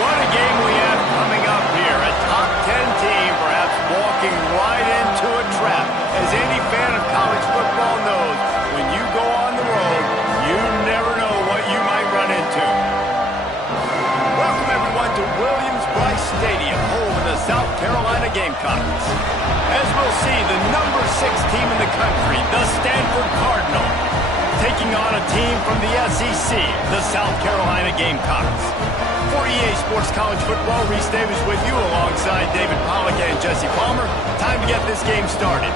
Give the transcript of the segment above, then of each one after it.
What a game we have coming up here. A top 10 team perhaps walking right into a trap. As any fan of college football knows, when you go on the road, you never know what you might run into. Welcome everyone to Williams-Brice Stadium, home of the South Carolina Gamecocks. As we'll see, the number 6 team in the country, the Stanford Cardinal, taking on a team from the SEC, the South Carolina Gamecocks. For EA Sports College Football, Reese Davis with you alongside David Pollack and Jesse Palmer. Time to get this game started.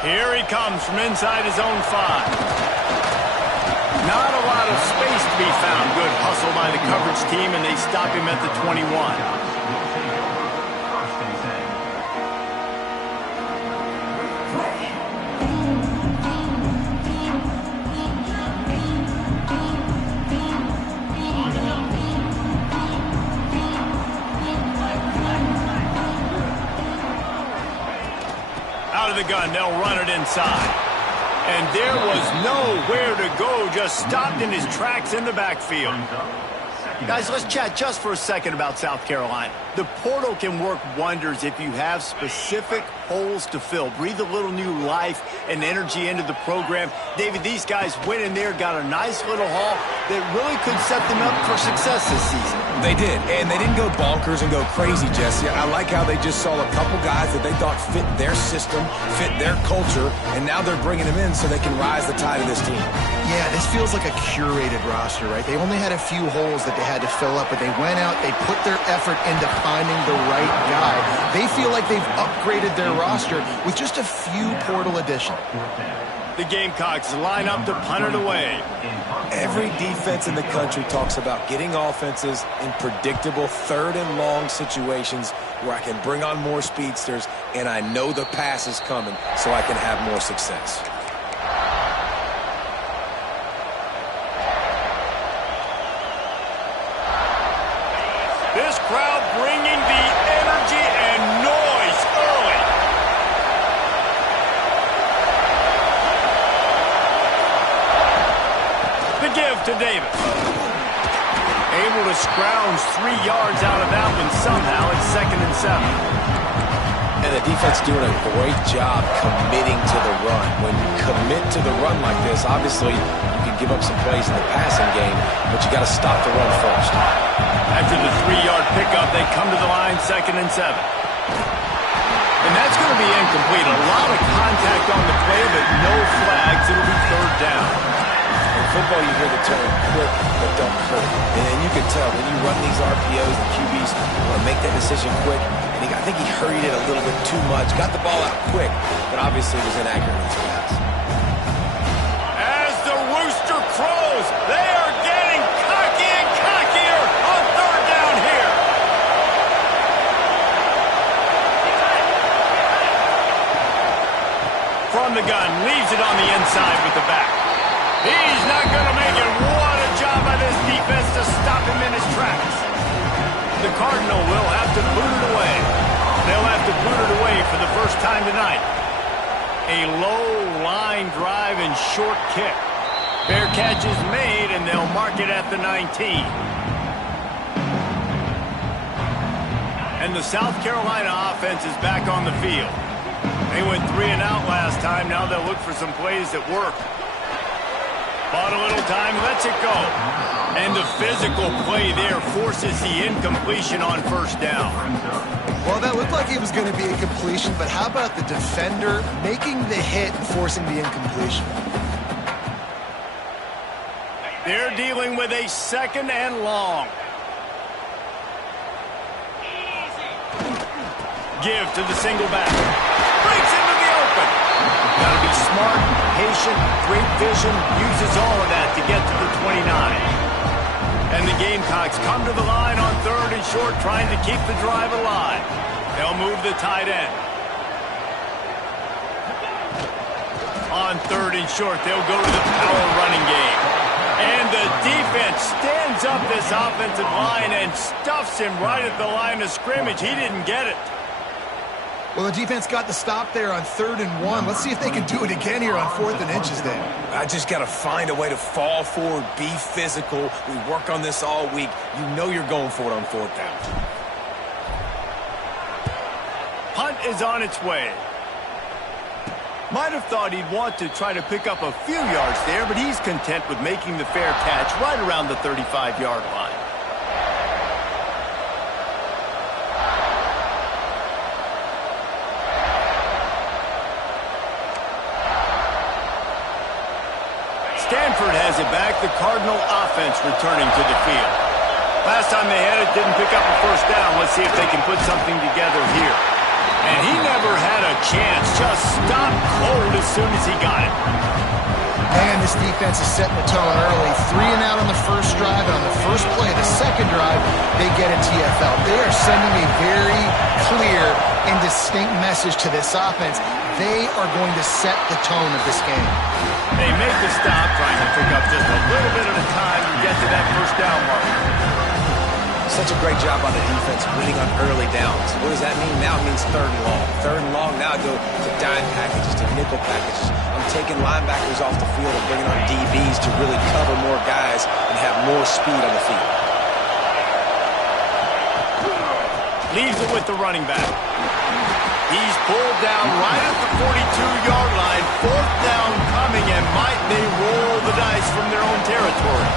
Here he comes from inside his own 5. Not a lot of space to be found. Good hustle by the coverage team, and they stop him at the 21. Out of the gun, they'll run it inside. And there was nowhere to go, just stopped in his tracks in the backfield. Guys, let's chat just for a second about South Carolina. The portal can work wonders if you have specific holes to fill. Breathe a little new life and energy into the program. David, these guys went in there, got a nice little haul that really could set them up for success this season. They did, and they didn't go bonkers and go crazy, Jesse. I like how they just saw a couple guys that they thought fit their system, fit their culture, and now they're bringing them in so they can rise the tide of this team. Yeah, this feels like a curated roster, right? They only had a few holes that they had to fill up, but they went out, they put their effort into finding the right guy. They feel like they've upgraded their roster with just a few portal additions. The Gamecocks line up to punt it away. Every defense in the country talks about getting offenses in predictable 3rd and long situations where I can bring on more speedsters and I know the pass is coming so I can have more success. This crowd bringing the energy and noise early. The give to Davis. Able to scrounge 3 yards out of that one somehow. It's 2nd and 7. And the defense doing a great job committing to the run. When you commit to the run like this, obviously you can give up some plays in the passing game, but you got to stop the run first. After the 3-yard pickup, they come to the line, 2nd and 7. And that's going to be incomplete. A lot of contact on the play, but no flags. It'll be 3rd down. In football, you hear the term quick, but don't hurt. And you can tell when you run these RPOs, the QBs want to make that decision quick. And I think he hurried it a little bit too much. Got the ball out quick, but obviously was inaccurate in his pass. As the rooster crows, they are getting cocky and cockier on 3rd down here. From the gun, leaves it on the inside with the back. He's not going to make it. What a job by this defense to stop him in his tracks. The Cardinal will have to boot it away. They'll have to boot it away for the first time tonight. A low line drive and short kick. Fair catch is made, and they'll mark it at the 19. And the South Carolina offense is back on the field. They went 3 and out last time. Now they'll look for some plays that work. Bought a little time, lets it go. And the physical play there forces the incompletion on 1st down. Well, that looked like it was going to be a completion, but how about the defender making the hit and forcing the incompletion? They're dealing with a 2nd and long. Give to the single back. Breaks into the open. Got to be smart, patient, great vision. Uses all of that to get to the 29. And the Gamecocks come to the line on 3rd and short, trying to keep the drive alive. They'll move the tight end. On 3rd and short, they'll go to the power running game. And the defense stands up this offensive line and stuffs him right at the line of scrimmage. He didn't get it. Well, the defense got the stop there on 3rd and 1. Let's see if they can do it again here on 4th and inches then. I just got to find a way to fall forward, be physical. We work on this all week. You know you're going for it on 4th down. Punt is on its way. Might have thought he'd want to try to pick up a few yards there, but he's content with making the fair catch right around the 35-yard line. Stanford has it back, the Cardinal offense returning to the field. Last time they had it, didn't pick up a first down. Let's see if they can put something together here. And he never had a chance, just stopped cold as soon as he got it. And this defense is setting the tone early. 3 and out on the first drive, and on the first play of the second drive, they get a TFL. They are sending a very clear and distinct message to this offense. They are going to set the tone of this game. They make the stop, trying to pick up just a little bit at a time to get to that first down mark. Such a great job by the defense winning on early downs. What does that mean? Now it means 3rd and long. 3rd and long, now I go to dime packages, to nickel packages. I'm taking linebackers off the field and bringing on DBs to really cover more guys and have more speed on the field. Leaves it with the running back. He's pulled down right at the 42-yard line. 4th down coming, and might they roll the dice from their own territory.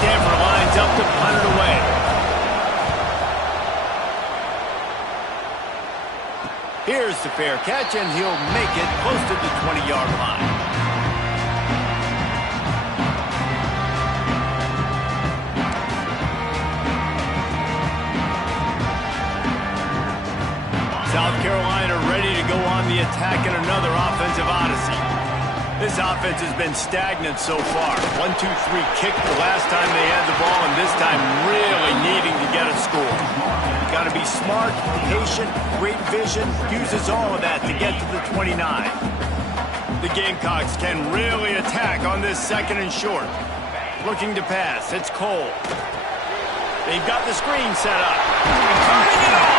Stanford lines up to punt it away. Here's the fair catch, and he'll make it close to the 20-yard line. South Carolina ready to go on the attack in another offensive odyssey. This offense has been stagnant so far. 1-2-3 kick the last time they had the ball, and this time really needing to get a score. Got to be smart, patient, great vision, uses all of that to get to the 29. The Gamecocks can really attack on this 2nd and short. Looking to pass, it's Cole. They've got the screen set up. Turning it on!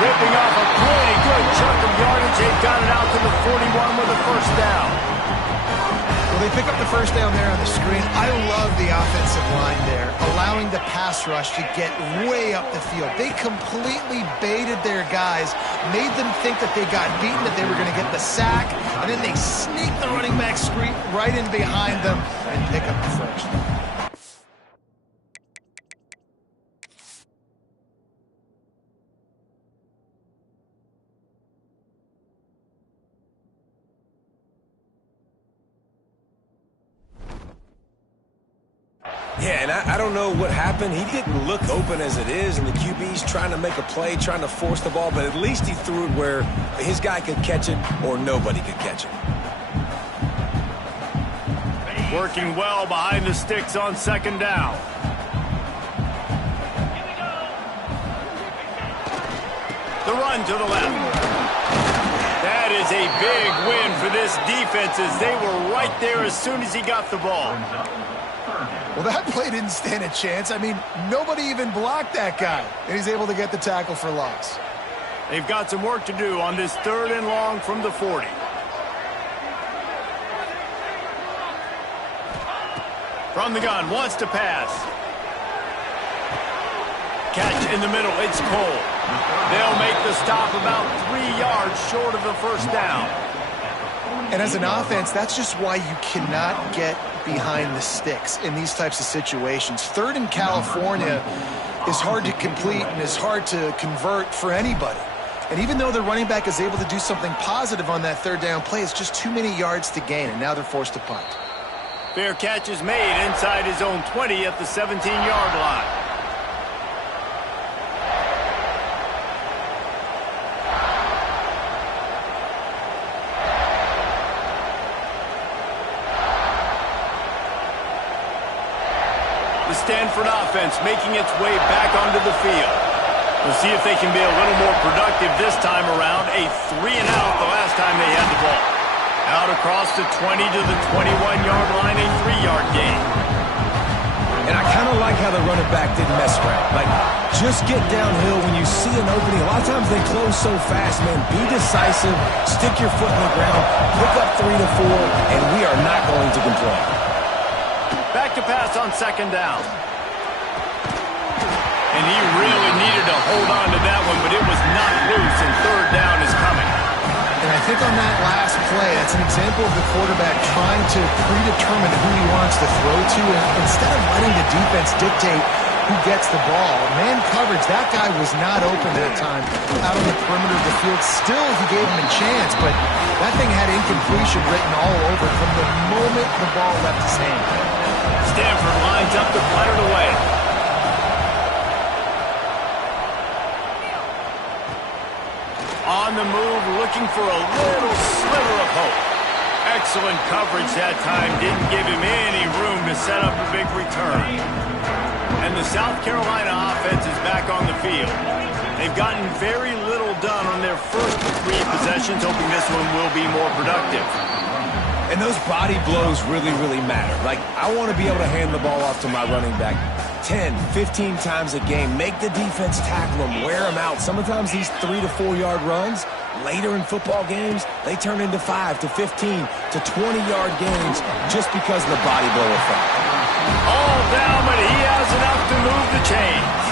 Ripping off a pretty good chunk of yardage. They've got it out to the 41 with a first down. Well, they pick up the first down there on the screen. I love the offensive line there, allowing the pass rush to get way up the field. They completely baited their guys, made them think that they got beaten, that they were going to get the sack, and then they sneak the running back screen right in behind them and pick up the first. Yeah, and I don't know what happened. He didn't look open as it is, and the QB's trying to make a play, trying to force the ball, but at least he threw it where his guy could catch it or nobody could catch it. Working well behind the sticks on 2nd down. The run to the left. That is a big win for this defense as they were right there as soon as he got the ball. Well, that play didn't stand a chance. I mean, nobody even blocked that guy, and he's able to get the tackle for loss. They've got some work to do on this 3rd and long from the 40. From the gun, wants to pass. Catch in the middle, it's Cole. They'll make the stop about 3 yards short of the first down. And as an offense, that's just why you cannot get behind the sticks in these types of situations. 3rd in California is hard to complete and is hard to convert for anybody. And even though the running back is able to do something positive on that 3rd down play, it's just too many yards to gain, and now they're forced to punt. Fair catch is made inside his own 20 at the 17-yard line. The the Stanford offense making its way back onto the field. We'll see if they can be a little more productive this time around. A 3-and-out the last time they had the ball. Out across the 20 to the 21-yard line, a 3-yard gain. And I kind of like how the running back didn't mess around. Like, just get downhill when you see an opening. A lot of times they close so fast, man. Be decisive, stick your foot in the ground, pick up 3 to 4, and we are not going to complain. Back to pass on second down. And he really needed to hold on to that one, but it was not loose, and third down is coming. And I think on that last play, that's an example of the quarterback trying to predetermine who he wants to throw to, and instead of letting the defense dictate who gets the ball. Man coverage, that guy was not open that time out on the perimeter of the field. Still, he gave him a chance, but that thing had incompletion written all over it from the moment the ball left his hand. Stanford lines up to punt it away. On the move, looking for a little sliver of hope. Excellent coverage that time. Didn't give him any room to set up a big return. And the South Carolina offense is back on the field. They've gotten very little done on their first 3 possessions, hoping this one will be more productive. And those body blows really, really matter. Like, I want to be able to hand the ball off to my running back 10, 15 times a game. Make the defense tackle him, wear him out. Sometimes these 3 to 4 yard runs, later in football games, they turn into 5 to 15 to 20-yard gains just because of the body blow effect. All down, but he has enough to move the chains.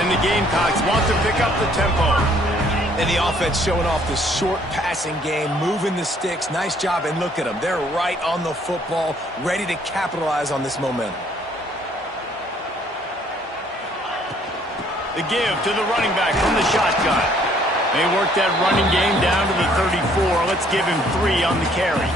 And the Gamecocks want to pick up the tempo. And the offense showing off the short passing game, moving the sticks. Nice job, and look at them. They're right on the football, ready to capitalize on this momentum. The give to the running back from the shotgun. They work that running game down to the 34. Let's give him 3 on the carry.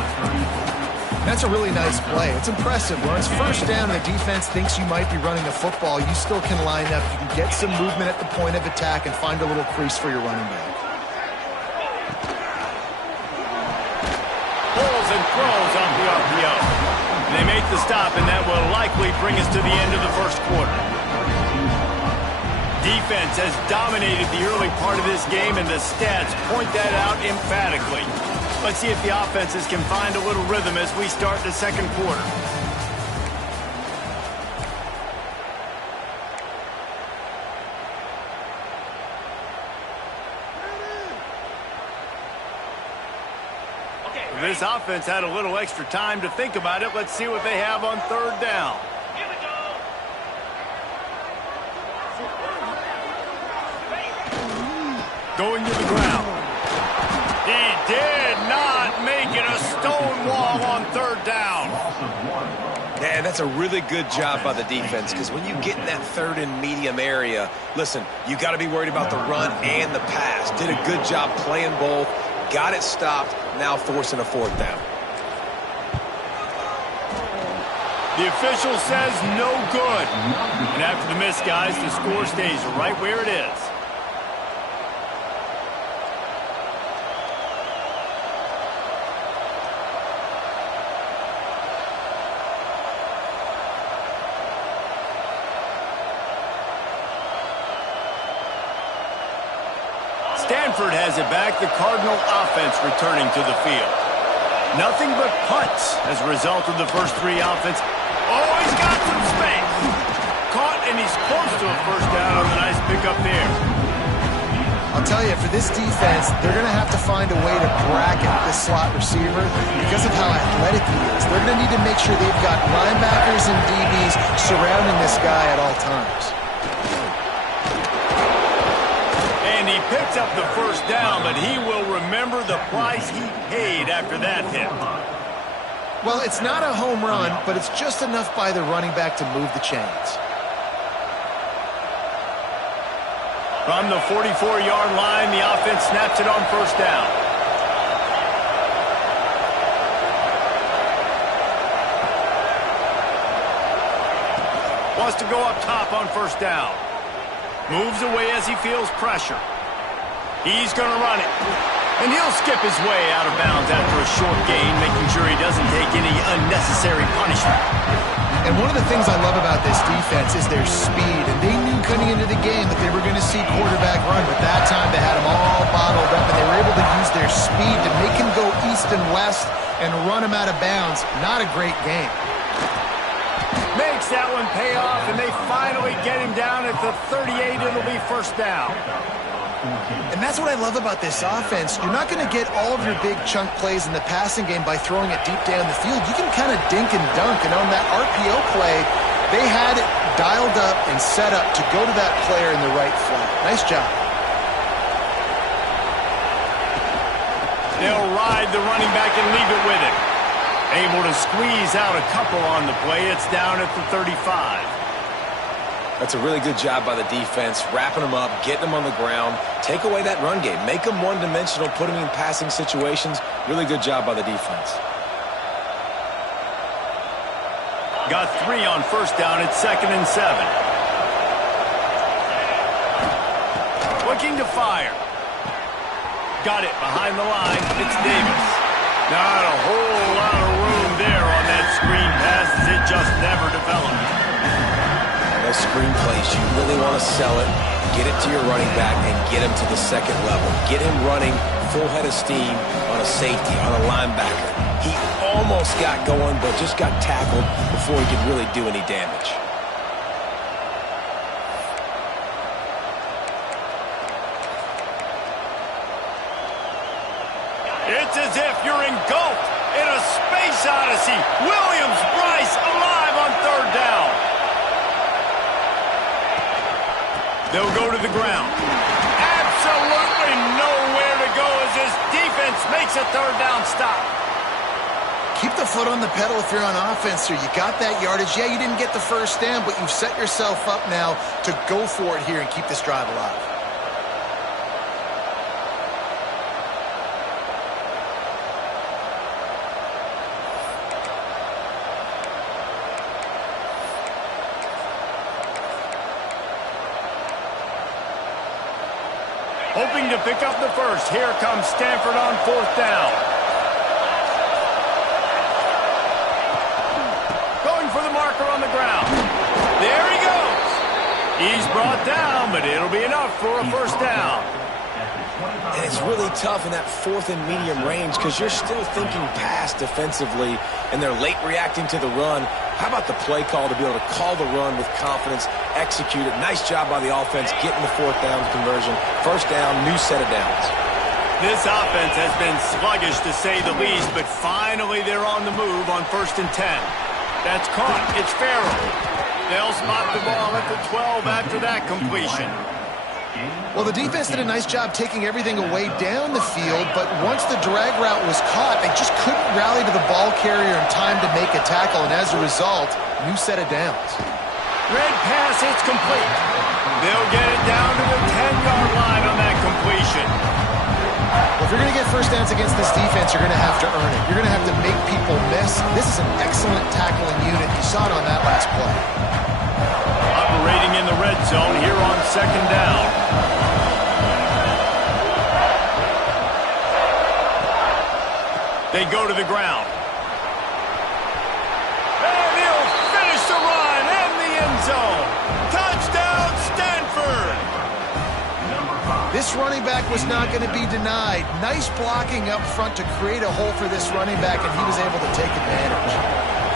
That's a really nice play. It's impressive. When it's first down and the defense thinks you might be running the football, you still can line up. You can get some movement at the point of attack and find a little crease for your running back. Pulls and throws off the RPO. They make the stop, and that will likely bring us to the end of the first quarter. Defense has dominated the early part of this game, and the stats point that out emphatically. Let's see if the offenses can find a little rhythm as we start the second quarter. This offense had a little extra time to think about it. Let's see what they have on third down. Here we go. Going to the ground. He did not make it a stone wall on third down. Yeah, that's a really good job by the defense, because when you get in that third and medium area, listen, you got to be worried about the run and the pass. Did a good job playing both, got it stopped, now forcing a fourth down. The official says no good. And after the miss, guys, the score stays right where it is. Stanford has it back, the Cardinal offense returning to the field. Nothing but punts as a result of the first 3 offense. Oh, he's got some space. Caught, and he's close to a first down on the nice pickup there. I'll tell you, for this defense, they're going to have to find a way to bracket this slot receiver because of how athletic he is. They're going to need to make sure they've got linebackers and DBs surrounding this guy at all times. He picks up the first down, but he will remember the price he paid after that hit. Well, it's not a home run, but it's just enough by the running back to move the chains. From the 44-yard line, the offense snaps it on first down. Wants to go up top on first down. Moves away as he feels pressure. He's going to run it. And he'll skip his way out of bounds after a short gain, making sure he doesn't take any unnecessary punishment. And one of the things I love about this defense is their speed. And they knew coming into the game that they were going to see quarterback run. But that time they had them all bottled up, and they were able to use their speed to make him go east and west and run him out of bounds. Not a great game. Makes that one pay off, and they finally get him down at the 38. It'll be first down. And that's what I love about this offense. You're not going to get all of your big chunk plays in the passing game by throwing it deep down the field. You can kind of dink and dunk, and on that RPO play, they had it dialed up and set up to go to that player in the right flat. Nice job. They'll ride the running back and leave it with him. Able to squeeze out a couple on the play. It's down at the 35. That's a really good job by the defense, wrapping them up, getting them on the ground. Take away that run game. Make them one-dimensional, put them in passing situations. Really good job by the defense. Got 3 on first down at 2nd and 7. Looking to fire. Got it behind the line. It's Davis. Not a whole lot of room there on that screen pass as it just never developed. Those screen plays, you really want to sell it, get it to your running back, and get him to the second level. Get him running full head of steam on a safety, on a linebacker. He almost got going, but just got tackled before he could really do any damage. It's as if you're engulfed in a space odyssey. Williams-Brice alive on 3rd down. They'll go to the ground. Absolutely nowhere to go as this defense makes a 3rd down stop. Keep the foot on the pedal if you're on offense here. You got that yardage. Yeah, you didn't get the first down, but you've set yourself up now to go for it here and keep this drive alive. Hoping to pick up the first. Here comes Stanford on 4th down. Going for the marker on the ground. There he goes. He's brought down, but it'll be enough for a first down. And it's really tough in that 4th and medium range because you're still thinking pass defensively, and they're late reacting to the run. How about the play call to be able to call the run with confidence, execute it? Nice job by the offense getting the 4th down conversion. First down, new set of downs. This offense has been sluggish to say the least, but finally they're on the move on 1st and 10. That's caught. It's Farrell. They'll spot the ball at the 12 after that completion. Well, the defense did a nice job taking everything away down the field, but once the drag route was caught, they just couldn't rally to the ball carrier in time to make a tackle, and as a result, new set of downs. Red pass, it's complete. They'll get it down to the 10-yard line on that completion. Well, if you're going to get first downs against this defense, you're going to have to earn it. You're going to have to make people miss. This is an excellent tackling unit. You saw it on that last play. Operating in the red zone here on 2nd down. They go to the ground. And he'll finish the run in the end zone. Touchdown, Stanford! This running back was not going to be denied. Nice blocking up front to create a hole for this running back, and he was able to take advantage.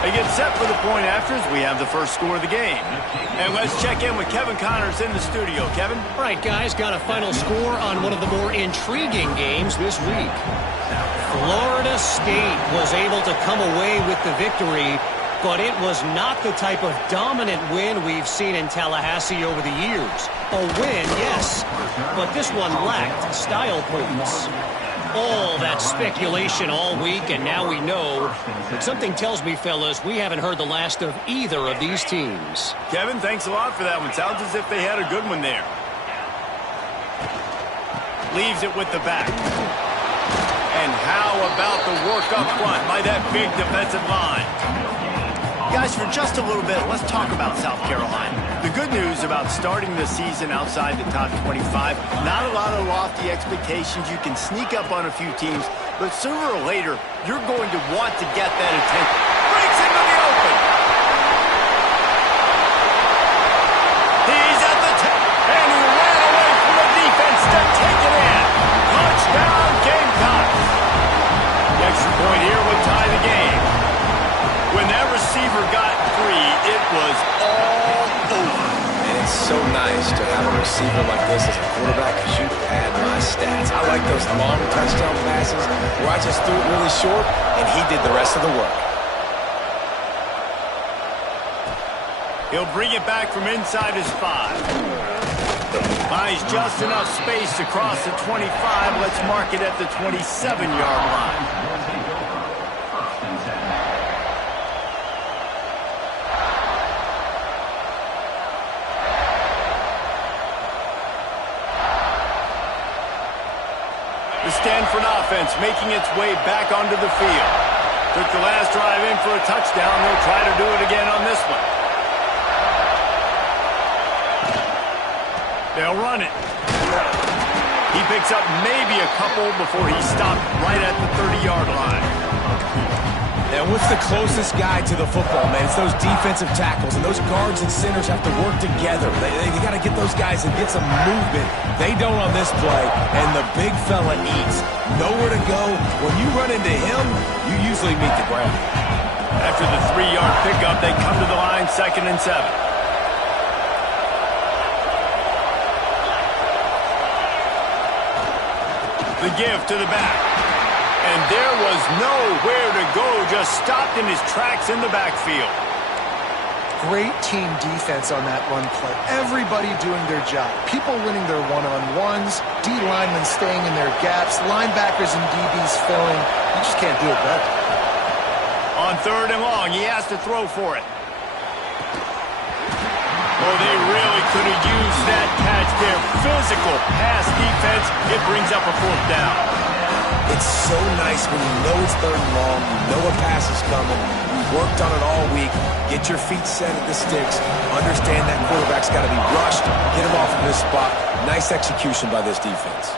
They get set for the point afters. We have the first score of the game. And let's check in with Kevin Connors in the studio. Kevin? All right, guys, got a final score on one of the more intriguing games this week. Florida State was able to come away with the victory, but it was not the type of dominant win we've seen in Tallahassee over the years. A win, yes, but this one lacked style points. All that speculation all week, and now we know. But something tells me, fellas, we haven't heard the last of either of these teams. Kevin, thanks a lot for that one. Sounds as if they had a good one there. Leaves it with the back. And how about the work up front by that big defensive line? Guys, for just a little bit, let's talk about South Carolina. The good news about starting the season outside the top 25, not a lot of lofty expectations. You can sneak up on a few teams, but sooner or later, you're going to want to get that attention. Breaks into the open. point here would tie the game. When that receiver got free, it was all over. And it's so nice to have a receiver like this as a quarterback because you pad my stats. I like those long touchdown passes where I just threw it really short and he did the rest of the work. He'll bring it back from inside his 5. Buys just enough space to cross the 25. Let's mark it at the 27-yard line. The Stanford offense making its way back onto the field. Took the last drive in for a touchdown. They'll try to do it again on this one. They'll run it. He picks up maybe a couple before he stopped right at the 30-yard line. Now, what's the closest guy to the football, man? It's those defensive tackles, and those guards and centers have to work together. They got to get those guys and get some movement. They don't on this play, and the big fella eats. Nowhere to go. When you run into him, you usually meet the ground. After the 3-yard pickup, they come to the line, 2nd and 7. The give to the back. And there was nowhere to go, just stopped in his tracks in the backfield. Great team defense on that run play. Everybody doing their job. People winning their one-on-ones, D linemen staying in their gaps, linebackers and DBs filling. You just can't do it better. On 3rd and long, he has to throw for it. Oh, they really could have used that catch there. Physical pass defense. It brings up a 4th down. It's so nice when you know it's 3rd and long, you know a pass is coming, you've worked on it all week, get your feet set at the sticks, understand that quarterback's got to be rushed, get him off of his spot. Nice execution by this defense.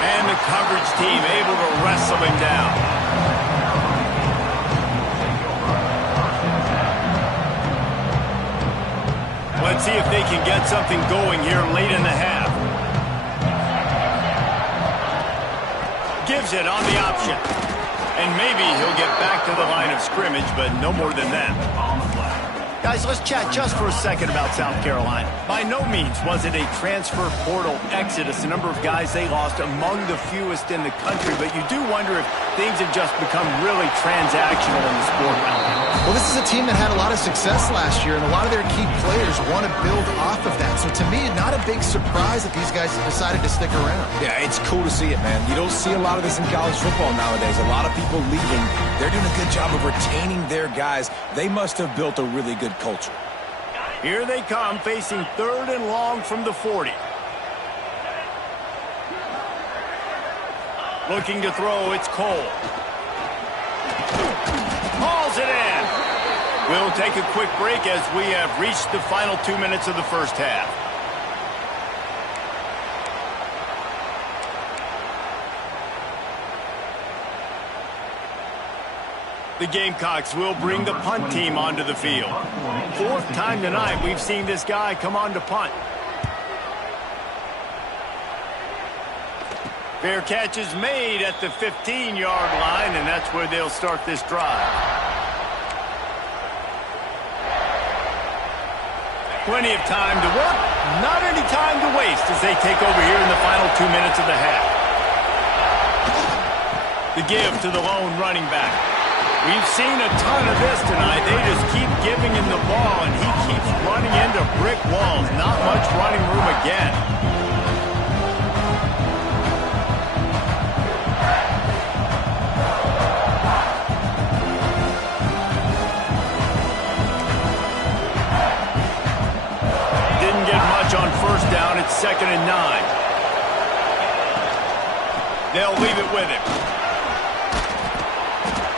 And the coverage team able to wrestle him down. Let's see if they can get something going here late in the half. Gives it on the option. And maybe he'll get back to the line of scrimmage, but no more than that. Guys, let's chat just for a second about South Carolina. By no means was it a transfer portal exodus. The number of guys they lost among the fewest in the country, but you do wonder if things have just become really transactional in the sport now. Well, this is a team that had a lot of success last year, and a lot of their key players want to build off of that. So to me, not a big surprise that these guys decided to stick around. Yeah, it's cool to see it, man. You don't see a lot of this in college football nowadays. A lot of people leaving. They're doing a good job of retaining their guys. They must have built a really good culture. Here they come, facing 3rd and long from the 40. Looking to throw, it's Cole. Hauls it in. We'll take a quick break as we have reached the final 2 minutes of the first half. The Gamecocks will bring the punt team onto the field. 4th time tonight we've seen this guy come on to punt. Fair catch is made at the 15-yard line, and that's where they'll start this drive. Plenty of time to work, not any time to waste as they take over here in the final 2 minutes of the half. The give to the lone running back. We've seen a ton of this tonight. They just keep giving him the ball, and he keeps running into brick walls. Not much running room again. Didn't get much on 1st down. It's 2nd and 9. They'll leave it with him.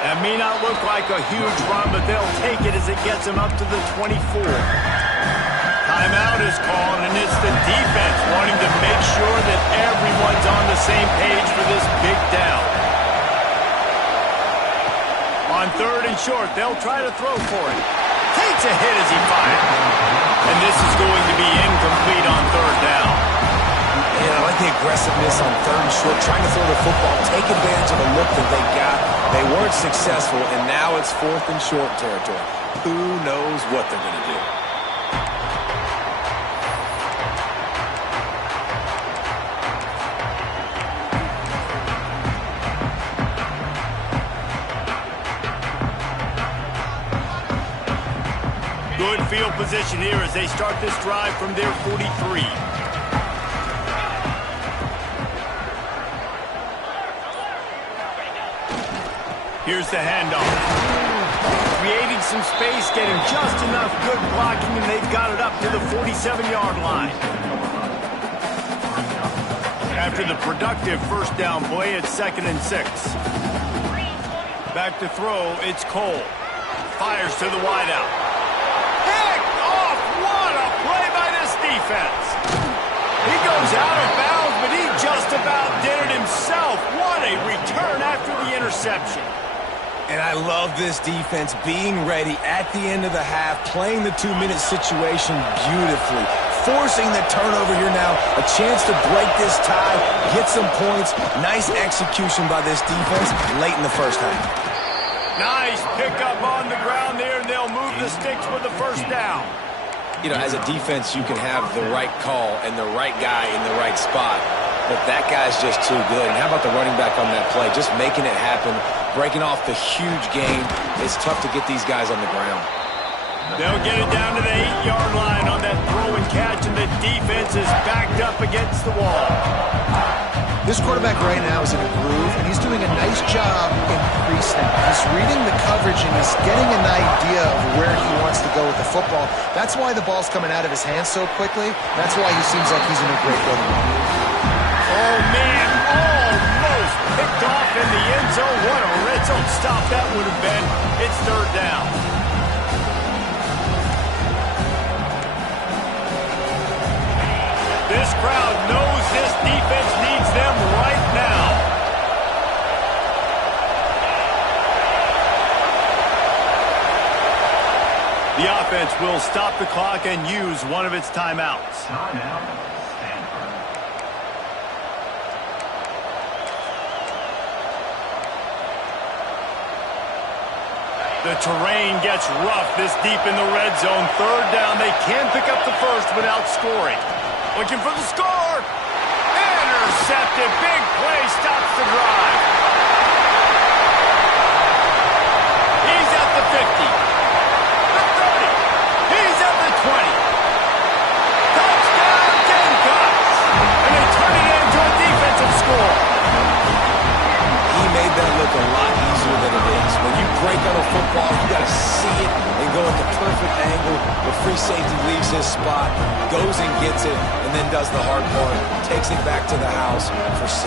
That may not look like a huge run, but they'll take it as it gets them up to the 24. Timeout is called, and it's the defense wanting to make sure that everyone's on the same page for this big down. On 3rd and short, they'll try to throw for it. Takes a hit as he fires. And this is going to be incomplete on 3rd down. And I like the aggressiveness on 3rd and short, trying to throw the football, take advantage of the look that they got. They weren't successful, and now it's 4th and short territory. Who knows what they're going to do? Good field position here as they start this drive from their 43. Here's the handoff. Creating some space, getting just enough good blocking, and they've got it up to the 47-yard line. After the productive first down play, it's 2nd and 6. Back to throw, it's Cole. Fires to the wideout. Picked off! What a play by this defense! He goes out of bounds, but he just about did it himself. What a return after the interception. And I love this defense being ready at the end of the half, playing the 2-minute situation beautifully, forcing the turnover here now, a chance to break this tie, get some points. Nice execution by this defense late in the first half. Nice pickup on the ground there, and they'll move the sticks with the first down. You know, as a defense, you can have the right call and the right guy in the right spot, but that guy's just too good. And how about the running back on that play, just making it happen, breaking off the huge gain. It's tough to get these guys on the ground. They'll get it down to the 8-yard line on that throw and catch, and the defense is backed up against the wall. This quarterback right now is in a groove, and he's doing a nice job increasing. He's reading the coverage, and he's getting an idea of where he wants to go with the football. That's why the ball's coming out of his hands so quickly. That's why he seems like he's in a great rhythm. Oh, man, almost picked off in the end zone. What a red zone stop that would have been. It's 3rd down. This crowd knows this defense needs them right now. The offense will stop the clock and use one of its timeouts. The terrain gets rough this deep in the red zone. 3rd down. They can pick up the first without scoring. Looking for the score. Intercepted. Big play stops the drive. He's at the 50. The 30. He's at the 20. Touchdown Gamecocks. And they turn it into a defensive score. He made that look a lot easier than it is. When you break on a football, you got to see it and go at the perfect angle. The free safety leaves his spot, goes and gets it, and then does the hard part, takes it back to the house for 6.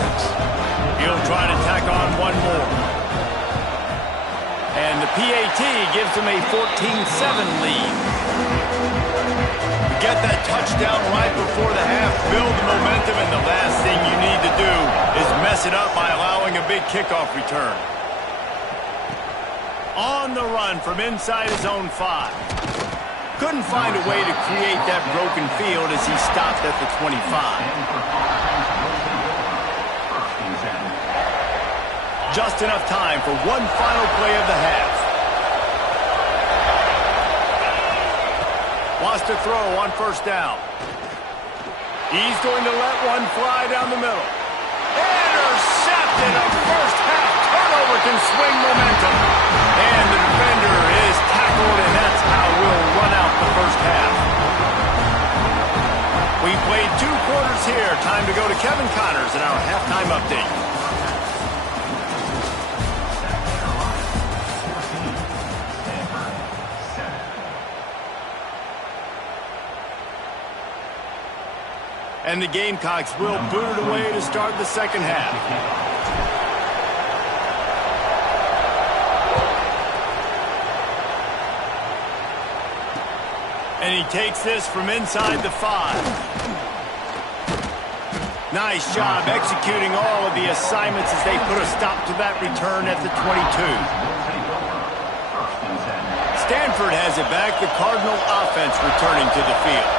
He'll try to tack on one more. And the PAT gives them a 14-7 lead. Get that touchdown right before the half, build the momentum, and the last thing you need to do is mess it up by allowing a big kickoff return. On the run from inside his own 5. Couldn't find a way to create that broken field as he stopped at the 25. Just enough time for one final play of the half. Wants to throw on 1st down. He's going to let one fly down the middle. Intercepted. A first half turnover can swing momentum. And the defender is tackled, and that's how we'll run out the first half. We played 2 quarters here. Time to go to Kevin Connors in our halftime update. And the Gamecocks will boot it away to start the second half. And he takes this from inside the 5. Nice job executing all of the assignments as they put a stop to that return at the 22. Stanford has it back, the Cardinal offense returning to the field.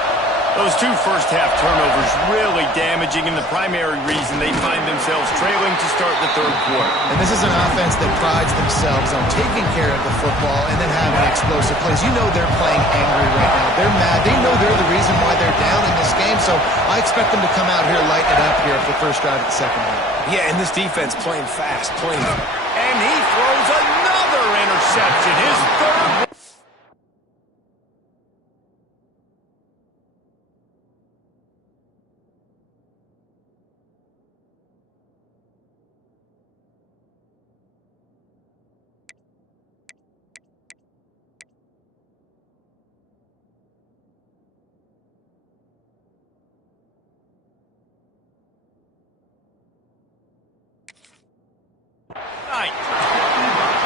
Those two first-half turnovers really damaging, and the primary reason they find themselves trailing to start the third quarter. And this is an offense that prides themselves on taking care of the football and then having explosive plays. You know they're playing angry right now. They're mad. They know they're the reason why they're down in this game, so I expect them to come out here lighting it up here for the first drive of the second half. Yeah, and this defense playing fast, playing. And he throws another interception, his third.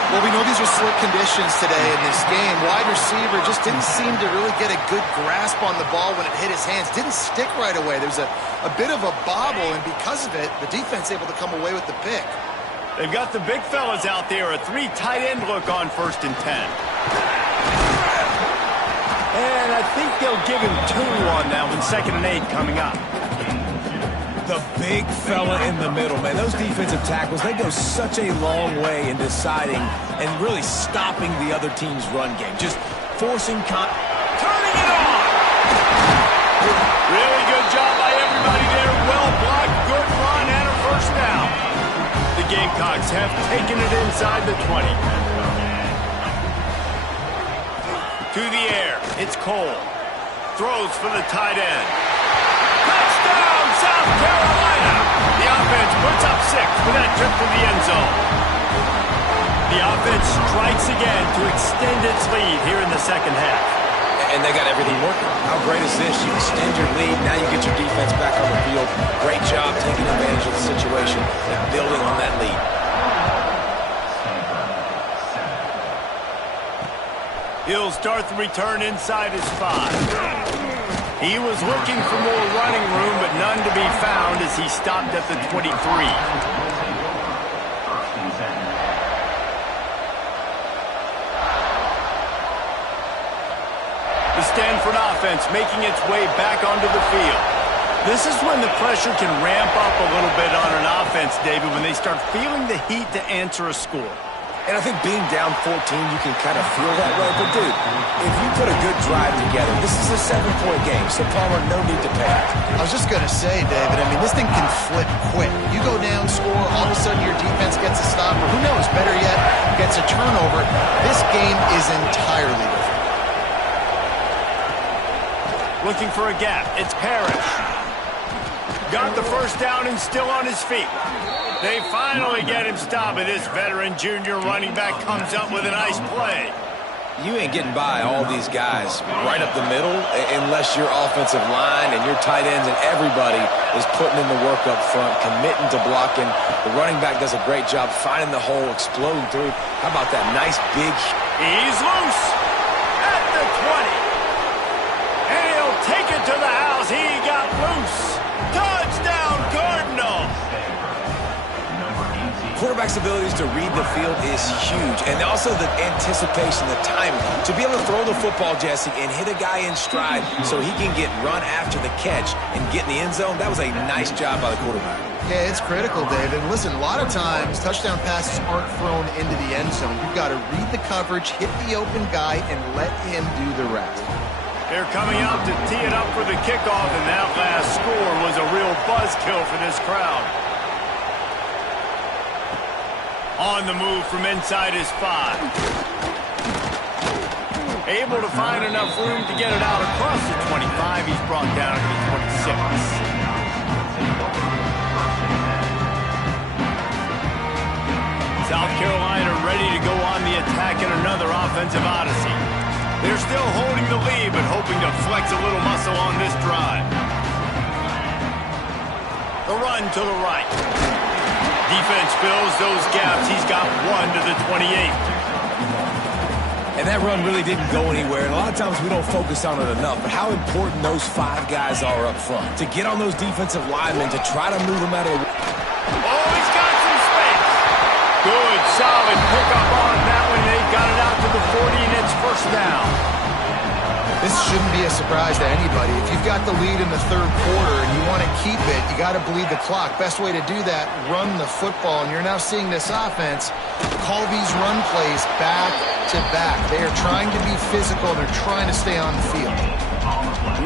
Well, we know these are slick conditions today in this game. Wide receiver just didn't seem to really get a good grasp on the ball when it hit his hands. Didn't stick right away. There's a bit of a bobble, and because of it, the defense able to come away with the pick. They've got the big fellas out there. A 3 tight end look on 1st and 10. And I think they'll give him 2 on that one. 2nd and 8 coming up. The big fella in the middle, man. Those defensive tackles, they go such a long way in deciding and really stopping the other team's run game. Just forcing turning it on! Really good job by everybody there. Well blocked, good run, and a first down. The Gamecocks have taken it inside the 20. To the air, it's Cole. Throws for the tight end. Touchdown, South Carolina! The offense puts up 6 for that trip to the end zone. The offense strikes again to extend its lead here in the second half. And they got everything working. How great is this? You extend your lead, now you get your defense back on the field. Great job taking advantage of the situation and building on that lead. He'll start the return inside his 5. He was looking for more running room, but none to be found as he stopped at the 23. The Stanford offense making its way back onto the field. This is when the pressure can ramp up a little bit on an offense, David, when they start feeling the heat to answer a score. And I think being down 14, you can kind of feel that way. But, dude, if you put a good drive together, this is a 7-point game, so Palmer, no need to panic. I was just going to say, David, I mean, this thing can flip quick. You go down, score, all of a sudden your defense gets a stop, or who knows, better yet, gets a turnover. This game is entirely different. Looking for a gap. It's Parrish. Got the first down and still on his feet. They finally get him stopped, and this veteran junior running back comes up with a nice play. You ain't getting by all these guys right up the middle unless your offensive line and your tight ends and everybody is putting in the work up front, committing to blocking. The running back does a great job finding the hole, exploding through. How about that nice big... He's loose at the 20. And he'll take it to the house. He got loose. Touchdown, Cardinals. Quarterback's abilities to read the field is huge, and also the anticipation, the timing. To be able to throw the football, Jesse, and hit a guy in stride so he can get run after the catch and get in the end zone, that was a nice job by the quarterback. Yeah, it's critical, David. Listen, a lot of times touchdown passes aren't thrown into the end zone. You've got to read the coverage, hit the open guy, and let him do the rest. They're coming out to tee it up for the kickoff, and that last score was a real buzzkill for this crowd. On the move from inside his 5. Able to find enough room to get it out across the 25. He's brought down to the 26. South Carolina ready to go on the attack in another offensive odyssey. They're still holding the lead, but hoping to flex a little muscle on this drive. The run to the right. Defense fills those gaps. He's got 1 to the 28. And that run really didn't go anywhere. And a lot of times we don't focus on it enough. But how important those 5 guys are up front. To get on those defensive linemen, to try to move them out of the... Oh, he's got some space. Good, solid pickup on that one. They've got it out to the 40, and it's first down. This shouldn't be a surprise to anybody. If you've got the lead in the third quarter and you want to keep it, you got to bleed the clock. Best way to do that, run the football. And you're now seeing this offense call these run plays back to back. They are trying to be physical, and they're trying to stay on the field.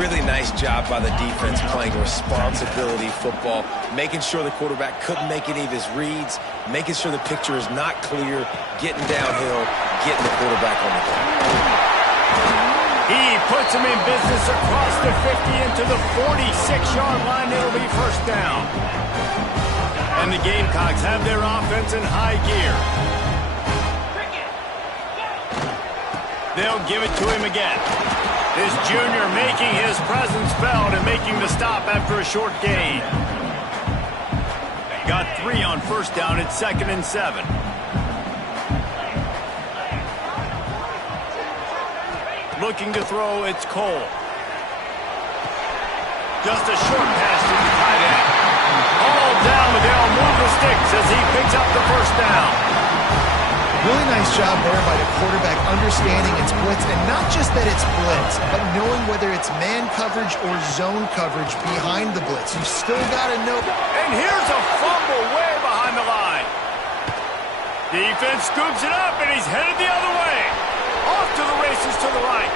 Really nice job by the defense playing responsibility football, making sure the quarterback couldn't make any of his reads, making sure the picture is not clear, getting downhill, getting the quarterback on the clock. He puts him in business across the 50 into the 46-yard line. It'll be first down. And the Gamecocks have their offense in high gear. They'll give it to him again. This junior making his presence felt and making the stop after a short gain. Got 3 on first down. It's 2nd and 7. Looking to throw, it's Cole. Just a short pass to the tight end. All down, but they'll move the sticks as he picks up the first down. Really nice job there by the quarterback understanding it's blitz, and not just that it's blitz, but knowing whether it's man coverage or zone coverage behind the blitz. You've still got to know. And here's a fumble way behind the line. Defense scoops it up, and he's headed the other way. Off to the races to the right.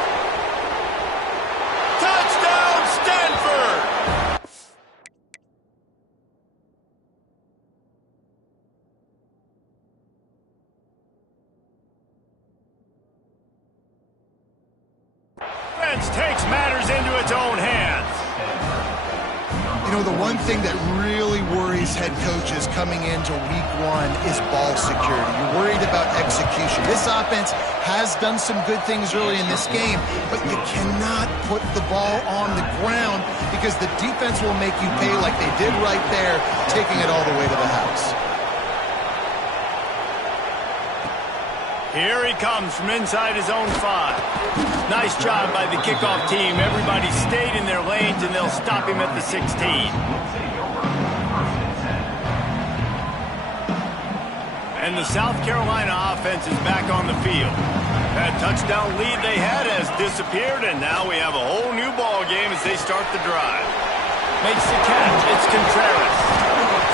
Touchdown, Stanford! Takes matters into its own hands. You know, the one thing that really worries head coaches coming into week 1 is ball security. You're worried about execution. This offense has done some good things early in this game, but you cannot put the ball on the ground because the defense will make you pay like they did right there, taking it all the way to the house. Here he comes from inside his own 5. Nice job by the kickoff team. Everybody stayed in their lanes, and they'll stop him at the 16. And the South Carolina offense is back on the field. That touchdown lead they had has disappeared, and now we have a whole new ball game as they start the drive. Makes the catch. It's Contreras.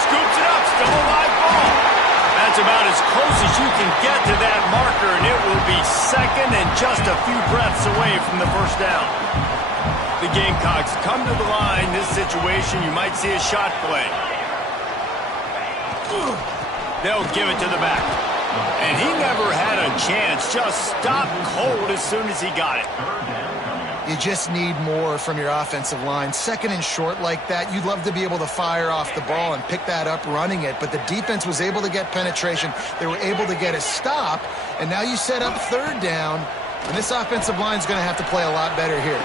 Scoops it up. Still a live ball. That's about as close as you can get to that marker, and it will be 2nd and just a few breaths away from the first down. The Gamecocks come to the line. This situation, you might see a shot play. They'll give it to the back. And he never had a chance. Just stopped cold as soon as he got it. You just need more from your offensive line. 2nd and short like that, you'd love to be able to fire off the ball and pick that up running it, but the defense was able to get penetration. They were able to get a stop, and now you set up 3rd down, and this offensive line is going to have to play a lot better here.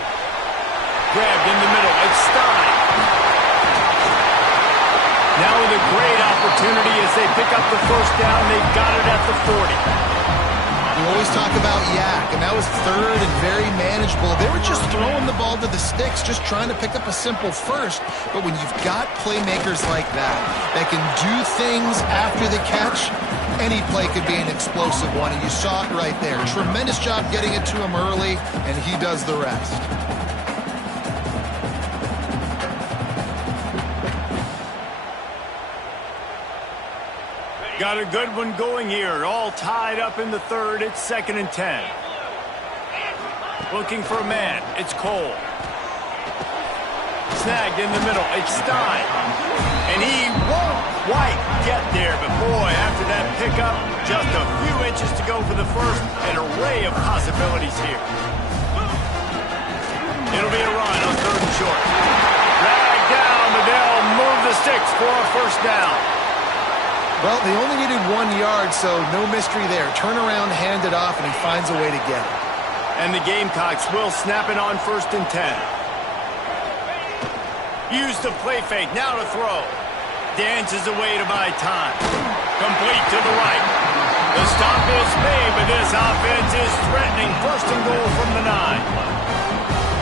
Grabbed in the middle. It's Stein. Now with a great opportunity as they pick up the first down. They've got it at the 40. We always talk about yak, and that was 3rd and very manageable. They were just throwing the ball to the sticks, just trying to pick up a simple first. But when you've got playmakers like that can do things after the catch, any play could be an explosive one, and you saw it right there. Tremendous job getting it to him early, and he does the rest. Got a good one going here. All tied up in the 3rd. It's 2nd and 10. Looking for a man. It's Cole. Snagged in the middle. It's Stein. And he won't quite get there. But boy, after that pickup, just a few inches to go for the first. An array of possibilities here. It'll be a run on 3rd and short. Dragged down, but they'll move the sticks for a first down. Well, they only needed 1 yard, so no mystery there. Turn around, hand it off, and he finds a way to get it. And the Gamecocks will snap it on 1st and 10. Use the play fake, now to throw. Dances away to buy time. Complete to the right. The stop is made, but this offense is threatening. 1st and goal from the 9.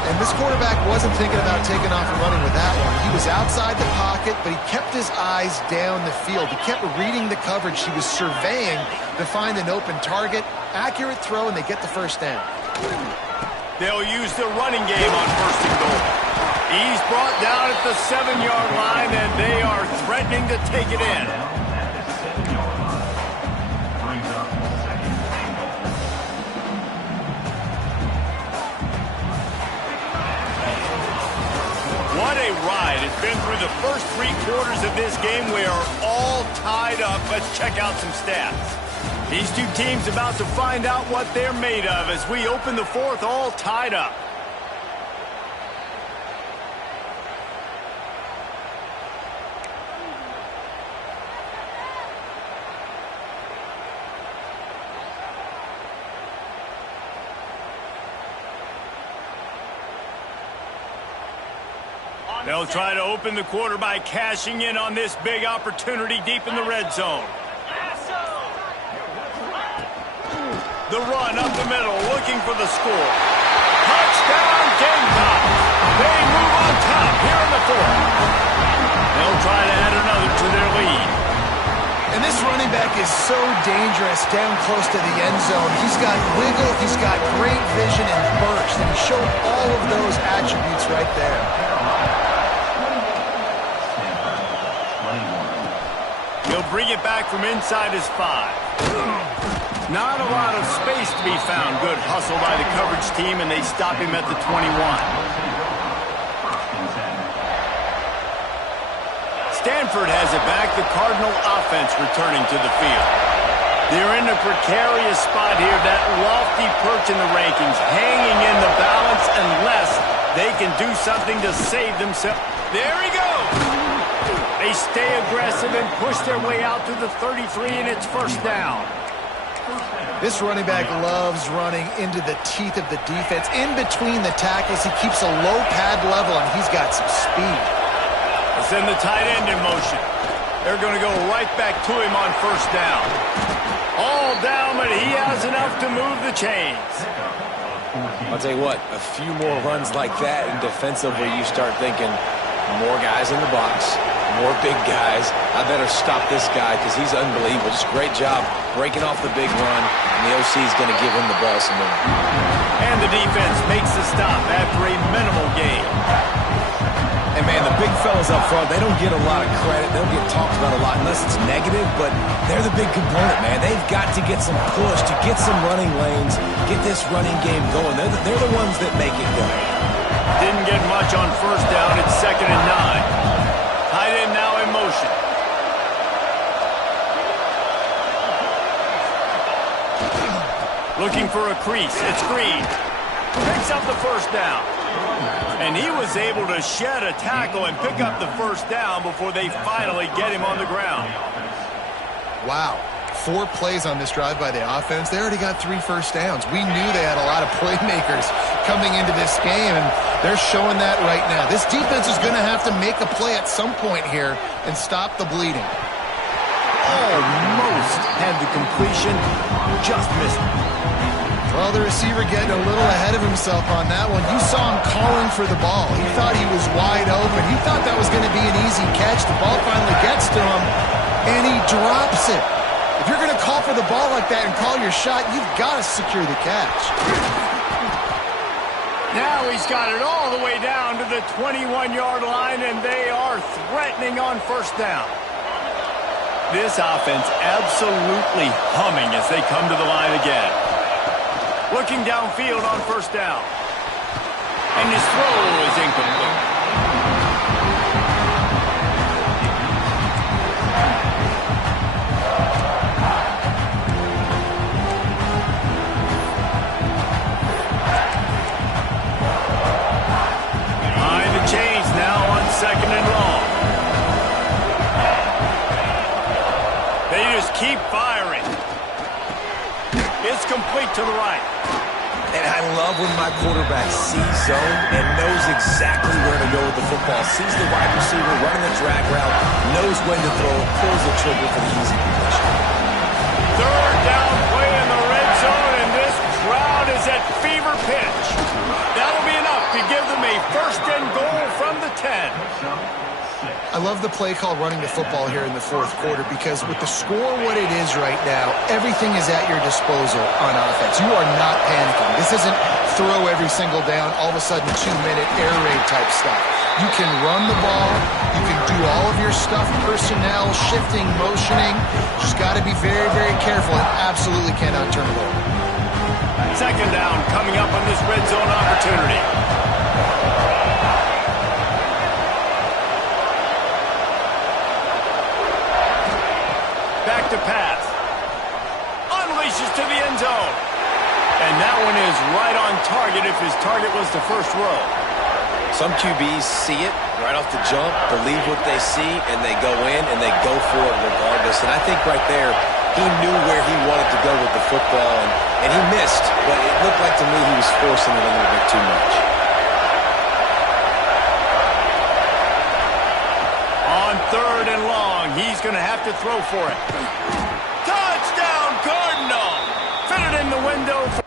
And this quarterback wasn't thinking about taking off and running with that one. He was outside the pocket, but he kept his eyes down the field. He kept reading the coverage. He was surveying to find an open target. Accurate throw, and they get the first down. They'll use the running game on 1st and goal. He's brought down at the 7-yard line, and they are threatening to take it in. What a ride. It's been through the first 3 quarters of this game. We are all tied up. Let's check out some stats. These two teams about to find out what they're made of as we open the 4th all tied up. They'll try to open the quarter by cashing in on this big opportunity deep in the red zone. The run up the middle, looking for the score. Touchdown, Gamecocks! They move on top here in the 4th. They'll try to add another to their lead. And this running back is so dangerous down close to the end zone. He's got wiggle, he's got great vision and burst, and he showed all of those attributes right there. He'll bring it back from inside his 5. Not a lot of space to be found. Good hustle by the coverage team, and they stop him at the 21. Stanford has it back. The Cardinal offense returning to the field. They're in a precarious spot here. That lofty perch in the rankings, hanging in the balance unless they can do something to save themselves. There he goes. They stay aggressive and push their way out to the 33, and it's 1st down. This running back loves running into the teeth of the defense. In between the tackles, he keeps a low pad level, and he's got some speed. They'll send the tight end in motion. They're going to go right back to him on 1st down. All down, but he has enough to move the chains. I'll tell you what, a few more runs like that, and defensively you start thinking more guys in the box, more big guys. I better stop this guy because he's unbelievable. Just great job breaking off the big run, and the OC is going to give him the ball some more. And the defense makes the stop after a minimal gain. And, man, the big fellas up front, they don't get a lot of credit. They don't get talked about a lot unless it's negative, but they're the big component, man. They've got to get some push, to get some running lanes, get this running game going. They're the ones that make it go. Didn't get much on 1st down. It's 2nd and 9. Tight end now in motion. Looking for a crease. It's Green. Picks up the 1st down. And he was able to shed a tackle and pick up the 1st down before they finally get him on the ground. Wow. 4 plays on this drive by the offense. They already got 3 first downs. We knew they had a lot of playmakers coming into this game, and they're showing that right now. This defense is going to have to make a play at some point here and stop the bleeding. Almost had the completion, just missed it. Well, the receiver getting a little ahead of himself on that one. You saw him calling for the ball. He thought he was wide open. He thought that was going to be an easy catch. The ball finally gets to him, and he drops it. If you're going to call for the ball like that and call your shot, you've got to secure the catch. Now he's got it all the way down to the 21-yard line, and they are threatening on 1st down. This offense absolutely humming as they come to the line again. Looking downfield on 1st down. And his throw is incomplete. Behind the chains now on 2nd and long. They just keep firing. It's complete to the right. And I love when my quarterback sees zone and knows exactly where to go with the football. Sees the wide receiver running the drag route, knows when to throw, pulls the trigger for the easy completion. 3rd down play in the red zone, and this crowd is at fever pitch. That'll be enough to give them a 1st and goal from the 10. I love the play called running the football here in the fourth quarter because with the score what it is right now, everything is at your disposal on offense. You are not panicking. This isn't throw every single down, all of a sudden 2-minute air raid type stuff. You can run the ball. You can do all of your stuff, personnel, shifting, motioning. Just got to be very, very careful and absolutely cannot turn it over. Second down coming up on this red zone opportunity. Back to pass. Unleashes to the end zone. And that one is right on target if his target was the first row. Some QBs see it right off the jump, believe what they see, and they go in and they go for it regardless. And I think right there, he knew where he wanted to go with the football, and he missed. But it looked like to me he was forcing it a little bit too much. On third and long, he's going to have to throw for it. Touchdown, Cardinal! Fit it in the window for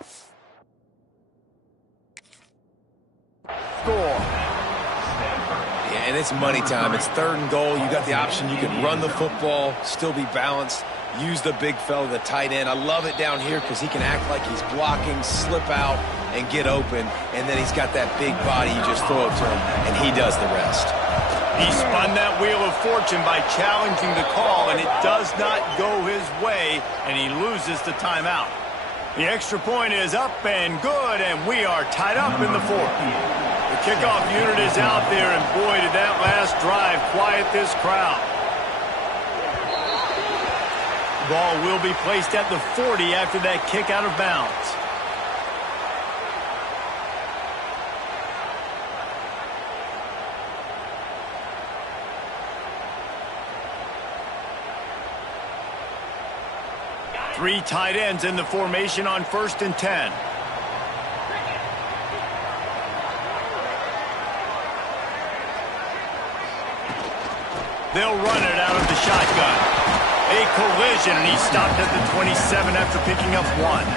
score. Yeah, and it's money time. It's third and goal. You got the option. You can run the football, still be balanced, use the big fella, the tight end. I love it down here because he can act like he's blocking, slip out, and get open. And then he's got that big body. You just throw it to him, and he does the rest. He spun that wheel of fortune by challenging the call, and it does not go his way, and he loses the timeout. The extra point is up and good, and we are tied up in the fourth. The kickoff unit is out there, and boy, did that last drive quiet this crowd. Ball will be placed at the 40 after that kick out of bounds. Three tight ends in the formation on 1st and 10. They'll run it out of the shotgun. A collision, and he stopped at the 27 after picking up one.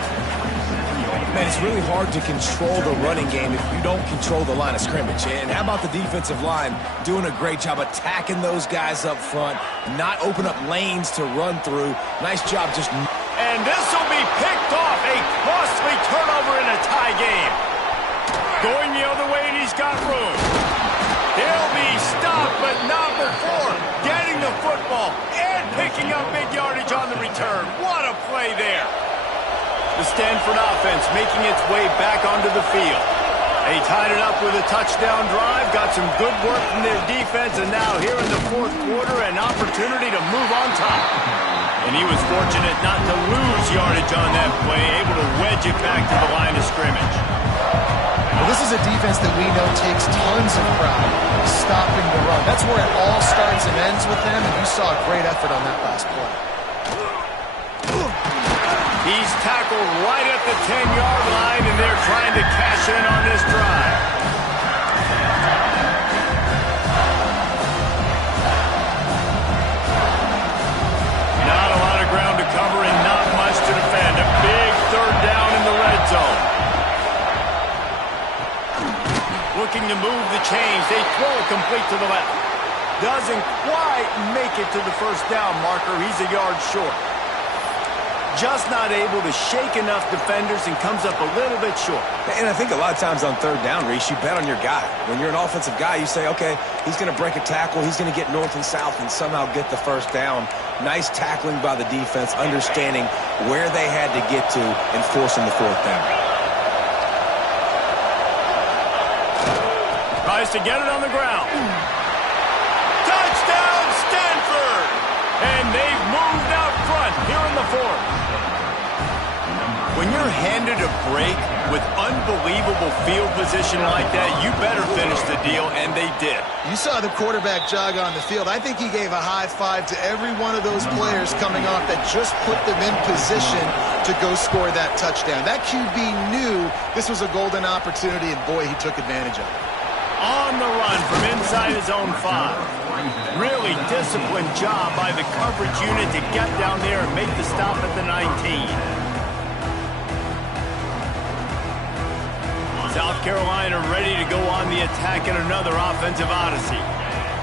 Man, it's really hard to control the running game if you don't control the line of scrimmage. And how about the defensive line doing a great job attacking those guys up front, not open up lanes to run through. Nice job just... And this will be picked off. A costly turnover in a tie game. Going the other way, and he's got room. He'll be stopped, but not before getting the football and picking up big yardage on the return. What a play there. The Stanford offense making its way back onto the field. They tied it up with a touchdown drive, got some good work from their defense, and now here in the fourth quarter, an opportunity to move on top. And he was fortunate not to lose yardage on that play, able to wedge it back to the line of scrimmage. Well, this is a defense that we know takes tons of pride stopping the run. That's where it all starts and ends with them, and you saw a great effort on that last play. He's tackled right at the 10-yard line, and they're trying to cash in on this drive. Not a lot of ground to cover and not much to defend. A big third down in the red zone. Looking to move the chains. They throw it complete to the left. Doesn't quite make it to the first down marker. He's a yard short. Just not able to shake enough defenders and comes up a little bit short. And I think a lot of times on third down, Reese, you bet on your guy. When you're an offensive guy, you say, okay, he's going to break a tackle, he's going to get north and south and somehow get the first down. Nice tackling by the defense, understanding where they had to get to and forcing the fourth down. Tries to get it on the ground. Touchdown, Stanford! And they've moved out front here in the fourth. When you're handed a break with unbelievable field position like that, you better finish the deal, and they did. You saw the quarterback jog on the field. I think he gave a high five to every one of those players coming off that just put them in position to go score that touchdown. That QB knew this was a golden opportunity, and boy, he took advantage of it. On the run from inside his own 5. Really disciplined job by the coverage unit to get down there and make the stop at the 19. South Carolina ready to go on the attack in another offensive odyssey.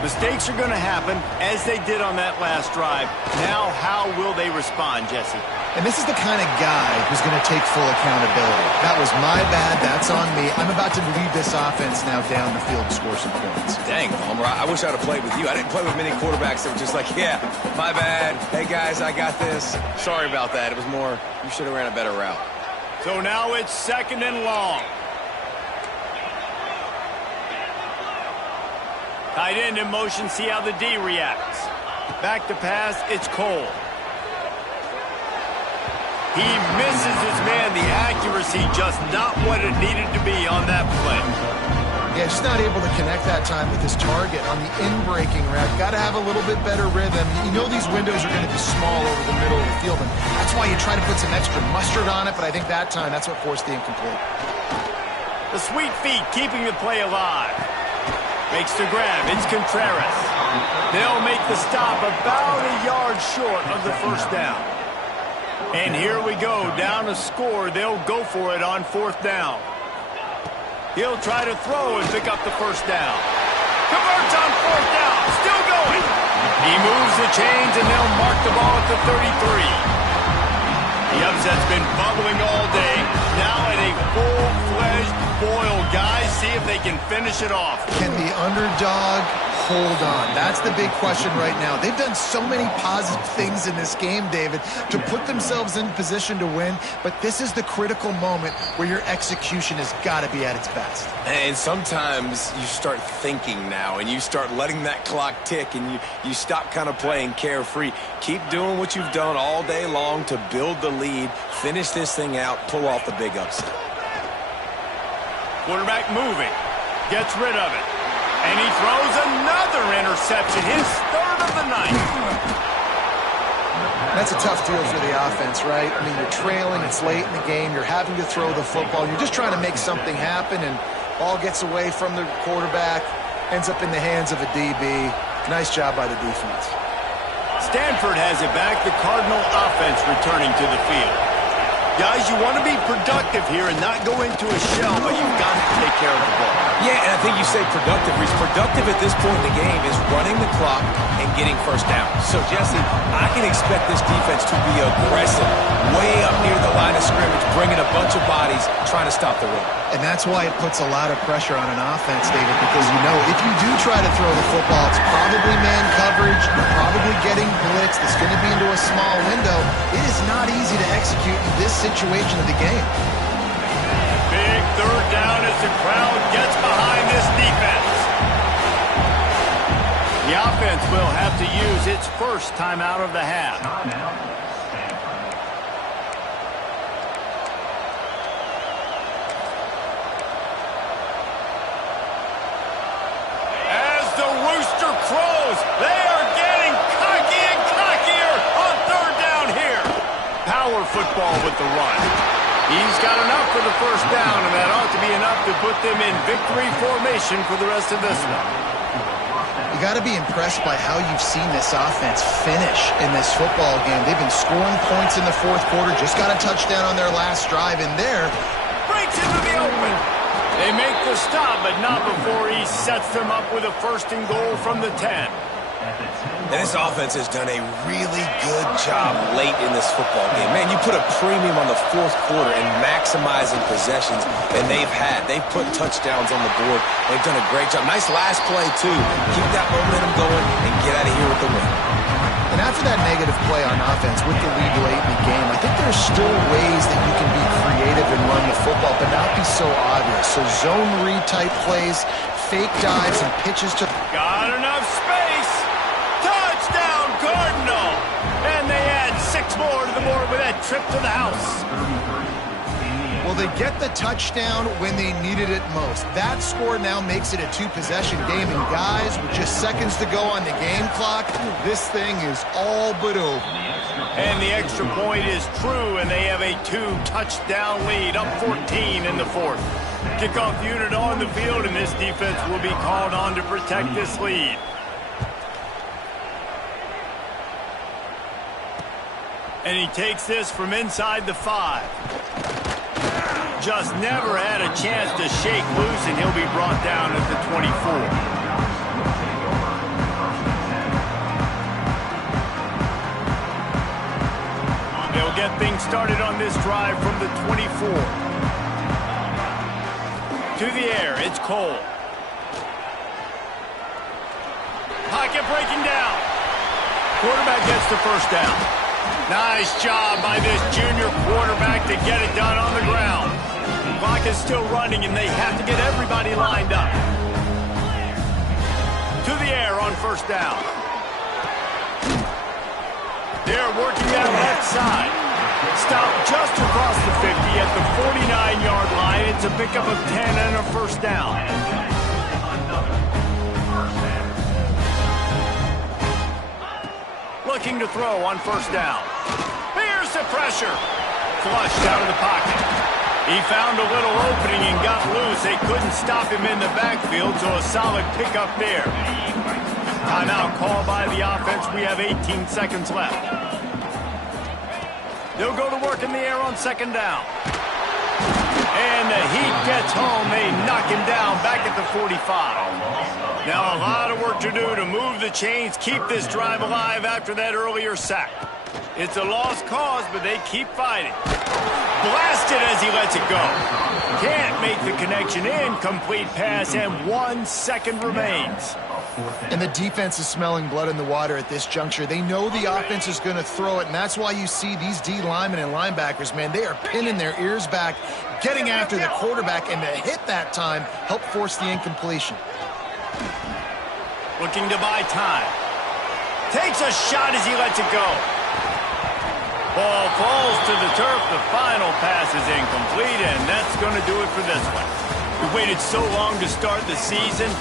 Mistakes are going to happen, as they did on that last drive. Now, how will they respond, Jesse? And this is the kind of guy who's going to take full accountability. That was my bad. That's on me. I'm about to lead this offense now down the field and score some points. Dang, Homer, I wish I'd have played with you. I didn't play with many quarterbacks that were just like, yeah, my bad. Hey, guys, I got this. Sorry about that. It was more, you should have ran a better route. So now it's 2nd and long. Tight end in motion, see how the D reacts. Back to pass, it's Cole. He misses his man. The accuracy just not what it needed to be on that play. Yeah, just not able to connect that time with his target on the in-breaking route. Got to have a little bit better rhythm. You know these windows are going to be small over the middle of the field, and that's why you try to put some extra mustard on it, but I think that time, that's what forced the incomplete. The sweet feet keeping the play alive. Makes the grab. It's Contreras. They'll make the stop about a yard short of the first down. And here we go. Down to score. They'll go for it on 4th down. He'll try to throw and pick up the first down. Converts on 4th down. Still going. He moves the chains, and they'll mark the ball at the 33. The upset's been bubbling all day. Now at a full-fledged boil. Guys, see if they can finish it off. Can the underdog hold on? That's the big question right now. They've done so many positive things in this game, David, to put themselves in position to win, but this is the critical moment where your execution has got to be at its best. And sometimes you start thinking now, and you start letting that clock tick, and you stop kind of playing carefree. Keep doing what you've done all day long to build the lead, finish this thing out, pull off the big upset. Quarterback moving, gets rid of it, and he throws another interception, his 3rd of the night. That's a tough deal for the offense, right? I mean, you're trailing, it's late in the game, you're having to throw the football, you're just trying to make something happen, and ball gets away from the quarterback, ends up in the hands of a DB. Nice job by the defense. Stanford has it back, the Cardinal offense returning to the field. Guys, you want to be productive here and not go into a shell, but you've got to take care of the ball. Yeah, and I think you say productive. Reese, productive at this point in the game is running the clock and getting first down. So, Jesse, I can expect this defense to be aggressive, way up near the line of scrimmage, bringing a bunch of bodies, trying to stop the run. And that's why it puts a lot of pressure on an offense, David, because you know if you do try to throw the football, it's probably man coverage, you're probably getting blitzed, it's going to be into a small window. It is not easy to execute in this situation of the game. Big 3rd down as the crowd gets behind this defense. The offense will have to use its first timeout of the half. As the rooster crows, they are getting cocky and cockier on 3rd down here. Power football with the run. He's got enough for the first down, and that ought to be enough to put them in victory formation for the rest of this one. You got to be impressed by how you've seen this offense finish in this football game. They've been scoring points in the 4th quarter, just got a touchdown on their last drive, and there Breaks into the open. They make the stop, but not before he sets them up with a 1st and goal from the 10. And this offense has done a really good job late in this football game. Man, you put a premium on the 4th quarter and maximizing possessions, and they've put touchdowns on the board. They've done a great job. Nice last play, too. Keep that momentum going and get out of here with the win. And after that negative play on offense with the lead late in the game, I think there's still ways that you can be creative and run the football, but not be so obvious. So zone read type plays, fake dives, and pitches to... Got enough space. Touchdown, Cardinal. And they add 6 more to the board with that trip to the house. Well, they get the touchdown when they needed it most. That score now makes it a 2-possession game. And guys, with just seconds to go on the game clock, this thing is all but over. And the extra point is true, and they have a 2-touchdown lead, up 14 in the 4th. Kickoff unit on the field, and this defense will be called on to protect this lead. And he takes this from inside the 5. Just never had a chance to shake loose, and he'll be brought down at the 24. They'll get things started on this drive from the 24. To the air, it's Cole. Pocket breaking down. Quarterback gets the first down. Nice job by this junior quarterback to get it done on the ground. Clock is still running, and they have to get everybody lined up. To the air on first down. They're working that left side. Stopped just across the 50 at the 49-yard line. It's a pickup of 10 and a first down. Looking to throw on first down. Here's the pressure. Flushed out of the pocket. He found a little opening and got loose. They couldn't stop him in the backfield, so a solid pickup there. Timeout called by the offense. We have 18 seconds left. They'll go to work in the air on second down. And the heat gets home. They knock him down back at the 45. Now a lot of work to do to move the chains, keep this drive alive after that earlier sack. It's a lost cause, but they keep fighting. Blasted as he lets it go. Can't make the connection. Incomplete pass, and 1 second remains. And the defense is smelling blood in the water at this juncture. They know the offense is going to throw it, and that's why you see these D linemen and linebackers, man, they are pinning their ears back, getting after the quarterback, and to hit that time, help force the incompletion. Looking to buy time. Takes a shot as he lets it go. Ball falls to the turf. The final pass is incomplete, and that's going to do it for this one. We waited so long to start the season.